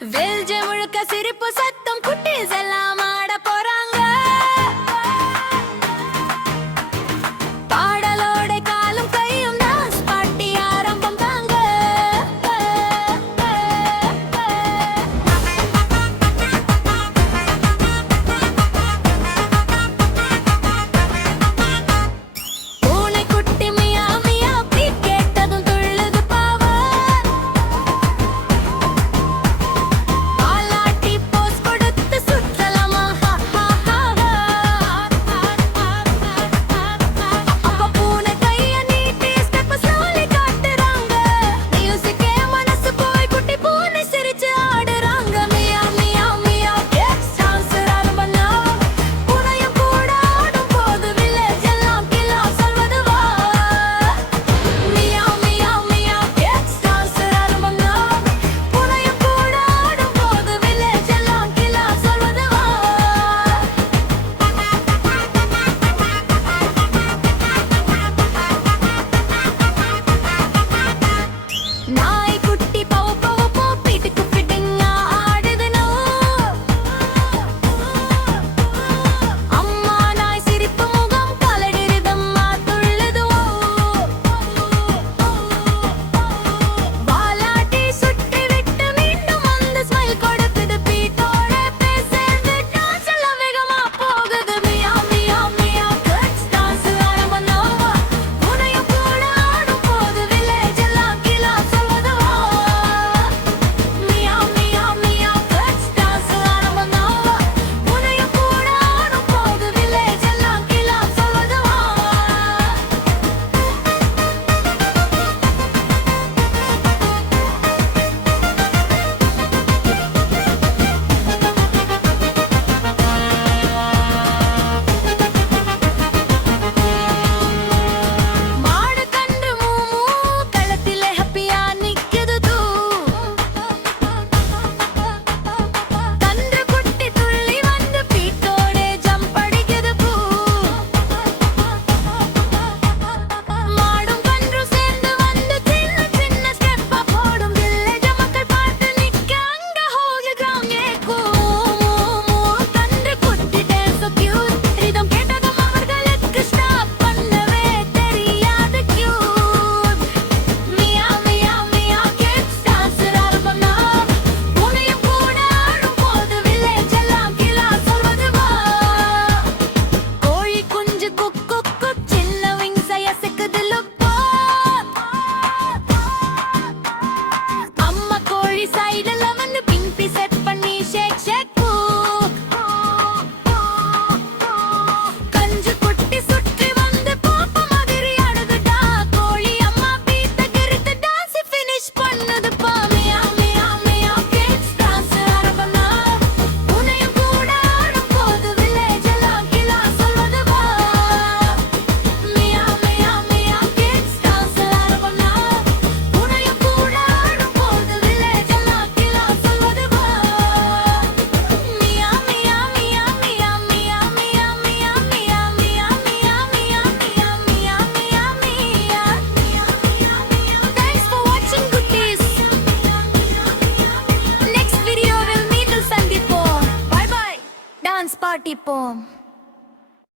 வெல்ஜ முழுக்க சிரிப்பு சத்தம் குட்டீஸ் எல்லாம் ஆட போறாங்க. பாடலோட காலும் கையும் டான்ஸ் பார்ட்டி ஆரம்பம் தாங்க. பூனை குட்டி மியா மியா பீட் கேட்டதும் துள்ளுது பாவ. பாலாட்டி போஸ் கொடுத்து சுற்றலாமா அப்ப பூனை கைய நீட்டி ஸ்டெப் ஸ்லோலி காட்டுறாங்க. மியூசிக்கே மனசு போய் குட்டி பூனை சிரிச்சு ஆடுறாங்க. மியா மியா மியா கிட்ஸ் டான்ஸ் ஆரம்பம் now. பூனையும் கூட ஆடும் போது வில்லேஜ் எல்லாம் கிலா சொல்வது வா. மியா மியா மியா கிட்ஸ் டான்ஸ் ஆரம்பம் now. பூனையும் கூட ஆடும் போது வில்லேஜ் எல்லாம் கிலா சொல்வது வா. நாய் குட்டி பவ பவ போ பீட்டுக்கு ஃபிட்டிங்கா ஆடுது நோ. அம்மா நாய் சிரிப்பு முகம் கலடிருதம்மா துள்ளுது ஓ. வாலாட்டி சுற்றி விட்டு மீண்டும் வந்து ஸ்மைல் கொடுக்குது. பீட்டோட பேசுறது டான்ஸ் எல்லாம் வேகமா போகுது. மியா மியா மியா கிட்ஸ் டான்ஸ் ஆரம்பம் now. பூனையும் கூட ஆடும் போது வில்லேஜ் எல்லாம் கிலா சொல்வது வா. மியா மியா மியா கிட்ஸ் டான்ஸ் ஆரம்பம் now. பூனையும் கூட ஆடும் போது வில்லேஜ் எல்லாம் கிலா சொல்வது வா. மாடு கன்று மூமு களத்திலே ஹப்பியா நிக்குது தூ. கன்று குட்டி துள்ளி வந்து பீட்டோட ஜம்ப் அடிக்குது பூ. மாடும் கன்றும் சேர்ந்து வந்து சின்ன சின்ன ஸ்டெப்பா போடும். வில்லேஜ் மக்கள் பார்த்து நிக்க அங்க ஹோல் கிரவுண்ட் ஏக்கு. கன்று குட்டி டான்ஸ் so cute. ரிதம் கேட்டதும் அவர்களுக்கு ஸ்டாப் பண்ணவே தெரியாது கியூட். மியா மியா மியா கிட்ஸ் டான்ஸ் ஆரம்பம் now. பூனையும் கூட ஆடும் போது வில்லேஜ் எல்லாம் கிலா சொல்வது வா. கோழி குஞ்சு குக் குக் குக் சின்ன விங்ஸ் அசைக்குது look both. அம்மா கோழி சைடுல வந்து பிம்பி செட் பண்ணி ஷேக் ஷேக் பூ. கஞ்சு குட்டி சுற்றி வந்து பாப்பா மாதிரி ஆடுதுடா. கோழி அம்மா பீத்த கிரித்து டான்ஸ் ஃபினிஷ் பண்ணுதுப்பா. மியா மியா மியா கிட்ஸ் டான்ஸ் ஆரம்பம் now. பூனையும் கூட ஆடும் போது வில்லேஜ் எல்லாம் கிலா சொல்வது வா. மியா மியா மியா கிட்ஸ் டான்ஸ் ஆரம்பம் now. பூனையும் கூட ஆடும் போது வில்லேஜ் எல்லாம் கிலா சொல்வது வா. மியா மியா மியா மியா மியா மியா மியா மியா மியா மியா மியா மியா மியா மியா மியா. Thanks for watching குட்டீஸ். Next video will meet சந்திப்போம். Bye bye. டான்ஸ் பார்ட்டி போம்.